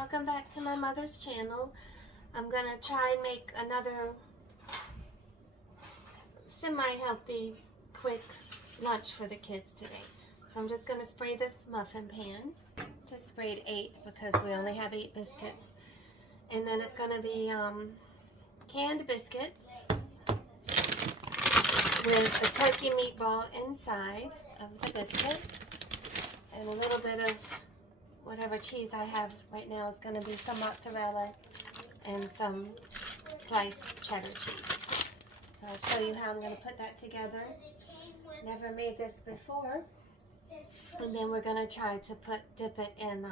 welcome back to my mother's channel. I'm gonna try and make another semi-healthy quick lunch for the kids today. So I'm just gonna spray this muffin pan. Just sprayed 8 because we only have 8 biscuits. And then it's gonna be canned biscuits with a turkey meatball inside of the biscuit, and a little bit of whatever cheese I have right now is going to be some mozzarella and some sliced cheddar cheese. So I'll show you how I'm going to put that together. Never made this before. And then we're going to try to dip it in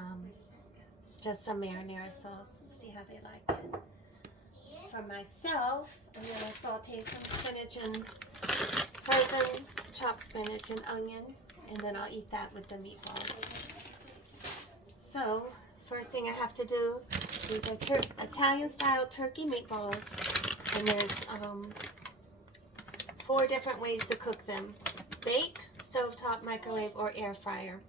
just some marinara sauce. See how they like it. For myself, I'm going to saute some spinach and frozen chopped spinach and onion, and then I'll eat that with the meatballs. So, first thing I have to do, these are Italian-style turkey meatballs, and there's 4 different ways to cook them: bake, stovetop, microwave, or air fryer.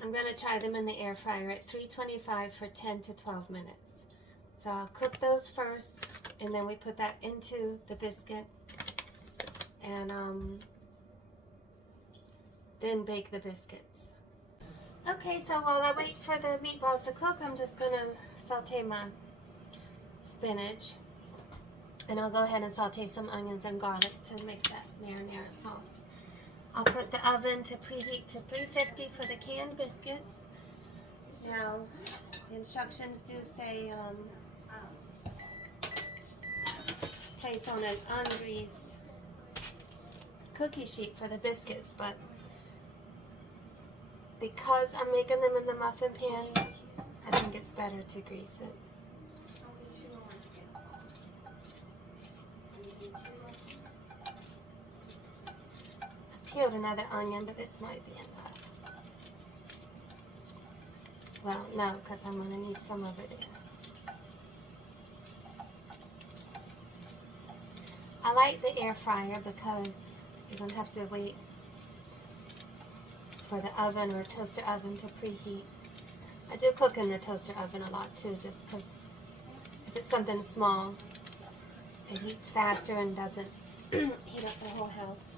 I'm going to try them in the air fryer at 325 for 10 to 12 minutes. So I'll cook those first, and then we put that into the biscuit, and then bake the biscuits. Okay, so while I wait for the meatballs to cook, I'm just going to saute my spinach, and I'll go ahead and saute some onions and garlic to make that marinara sauce. I'll put the oven to preheat to 350 for the canned biscuits. Now, the instructions do say place on an ungreased cookie sheet for the biscuits, but because I'm making them in the muffin pan, I think it's better to grease it. I peeled another onion, but this might be enough. Well, no, because I'm going to need some over there. I like the air fryer because you don't have to wait for the oven or toaster oven to preheat. I do cook in the toaster oven a lot too, just because if it's something small, it heats faster and doesn't heat up the whole house.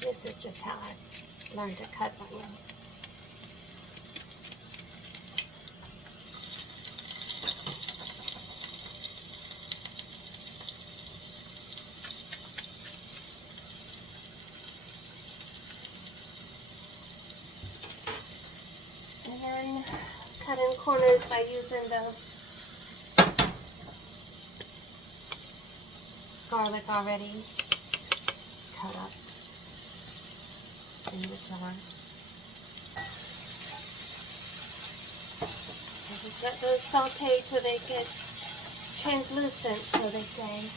This is just how I learned to cut onions. And then cut in corners by using the garlic already cut up in the jar. And just let those saute till they get translucent, so they say.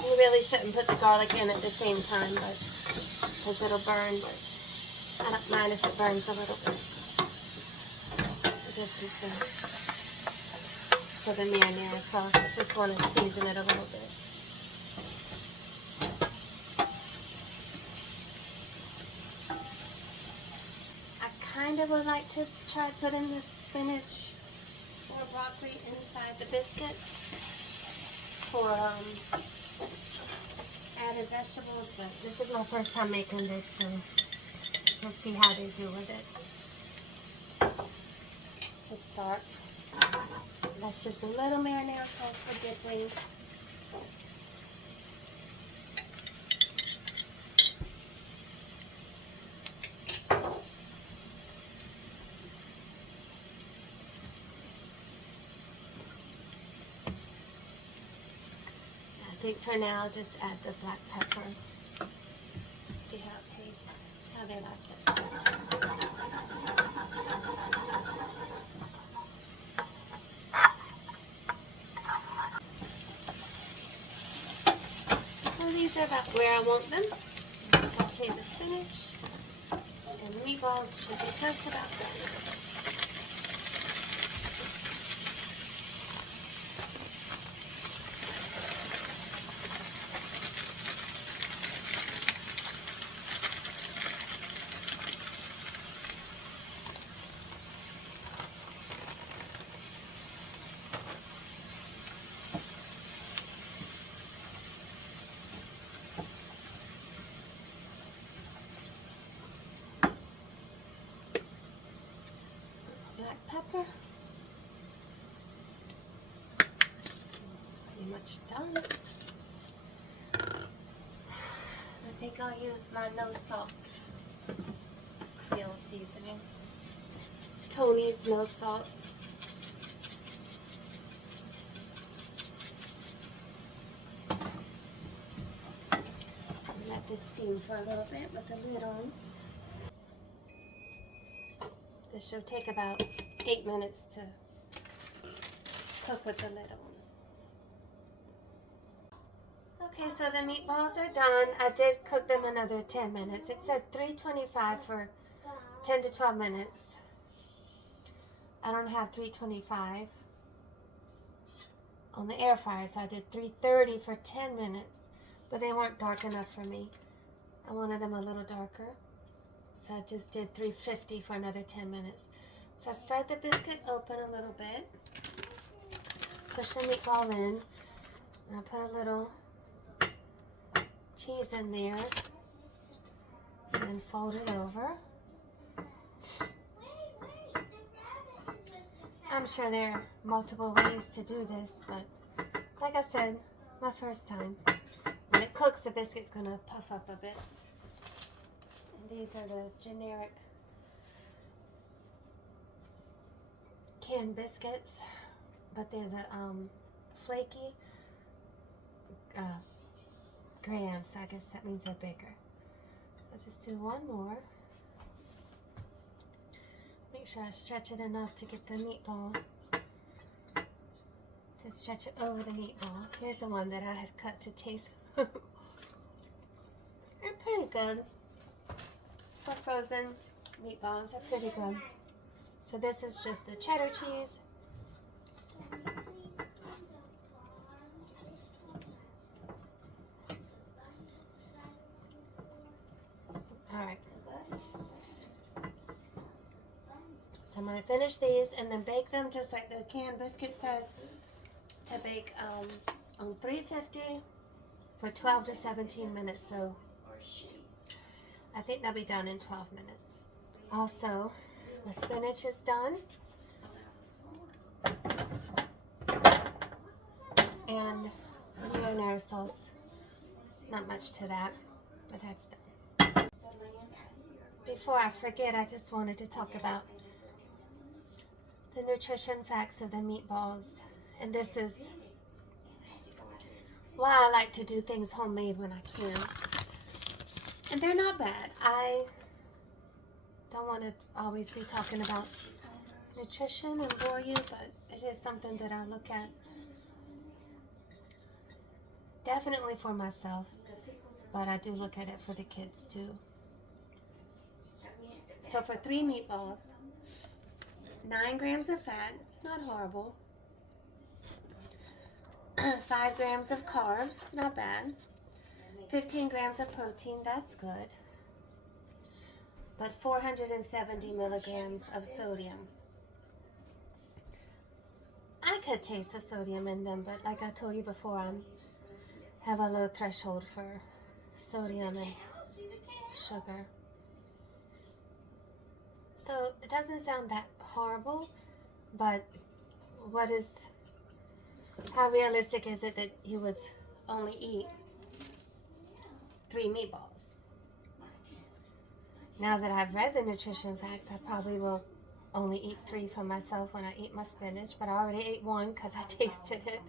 You really shouldn't put the garlic in at the same time, but because it'll burn. But I don't mind if it burns a little bit. This is for the marinara sauce. I just want to season it a little bit. I would like to try putting the spinach or broccoli inside the biscuit for added vegetables, but this is my first time making this, so just see how they do with it. To start, that's just a little marinara sauce for dipping. I think for now I'll just add the black pepper. See how it tastes, how they like it. these are about where I want them. Saute the spinach, and the meatballs should be just about done. Black pepper. Pretty much done. I think I'll use my no salt Creole seasoning. Tony's no salt. Let this steam for a little bit with the lid on. This should take about 8 minutes to cook with the lid on. Okay, so the meatballs are done. I did cook them another 10 minutes. It said 325 for 10 to 12 minutes. I don't have 325 on the air fryer, so I did 330 for 10 minutes, but they weren't dark enough for me. I wanted them a little darker, so I just did 350 for another 10 minutes. So I spread the biscuit open a little bit, push the meatball in, and I put a little cheese in there, and then fold it over. I'm sure there are multiple ways to do this, but like I said, my first time. When it cooks, the biscuit's going to puff up a bit. And these are the generic canned biscuits, but they're the flaky grams. I guess that means they're bigger. I'll just do one more. Make sure I stretch it enough to get the meatball, to stretch it over the meatball. Here's the one that I had cut to taste. They're pretty good. For frozen meatballs, they're pretty good. So this is just the cheddar cheese. Alright. So I'm going to finish these and then bake them just like the canned biscuit says, to bake on 350 for 12 to 17 minutes. So I think they'll be done in 12 minutes. Also, my spinach is done. And the marinara sauce, not much to that, but that's done. Before I forget, I just wanted to talk about the nutrition facts of the meatballs. And this is why I like to do things homemade when I can. And they're not bad. I don't want to always be talking about nutrition and bore you, but it is something that I look at definitely for myself, but I do look at it for the kids too. So for 3 meatballs, 9 grams of fat, not horrible. 5 grams of carbs, not bad. 15 grams of protein, that's good. But 470 milligrams of sodium. I could taste the sodium in them, but like I told you before, I have a low threshold for sodium and sugar. So it doesn't sound that horrible, but how realistic is it that you would only eat 3 meatballs? Now that I've read the nutrition facts, I probably will only eat 3 for myself when I eat my spinach, but I already ate 1 because I tasted it.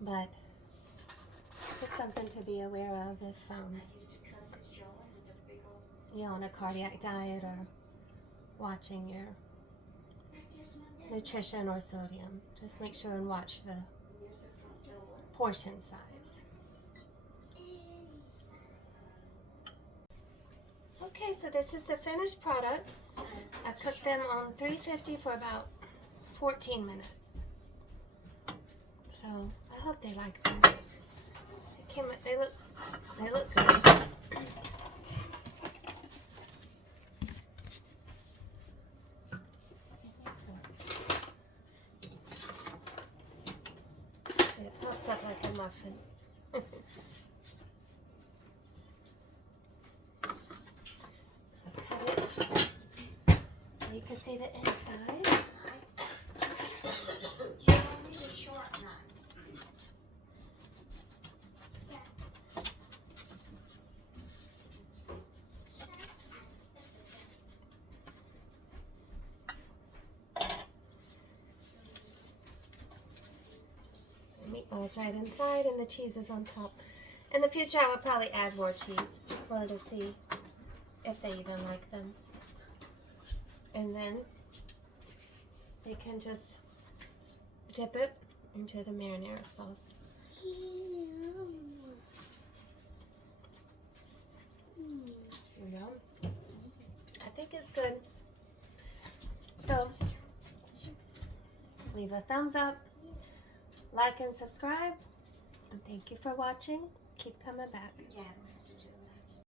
But it's something to be aware of if you're on a cardiac diet or watching your nutrition or sodium. Just make sure and watch the portion size. Okay, so this is the finished product. I cooked them on 350 for about 14 minutes. So I hope they like them. They look good. It pops up like a muffin. Cut it so you can see the inside. Meatballs right inside and the cheese is on top. In the future I would probably add more cheese. Just wanted to see if they even like them. And then they can just dip it into the marinara sauce. Yum. I think it's good. So leave a thumbs up, like and subscribe, and thank you for watching. Keep coming back. Yeah.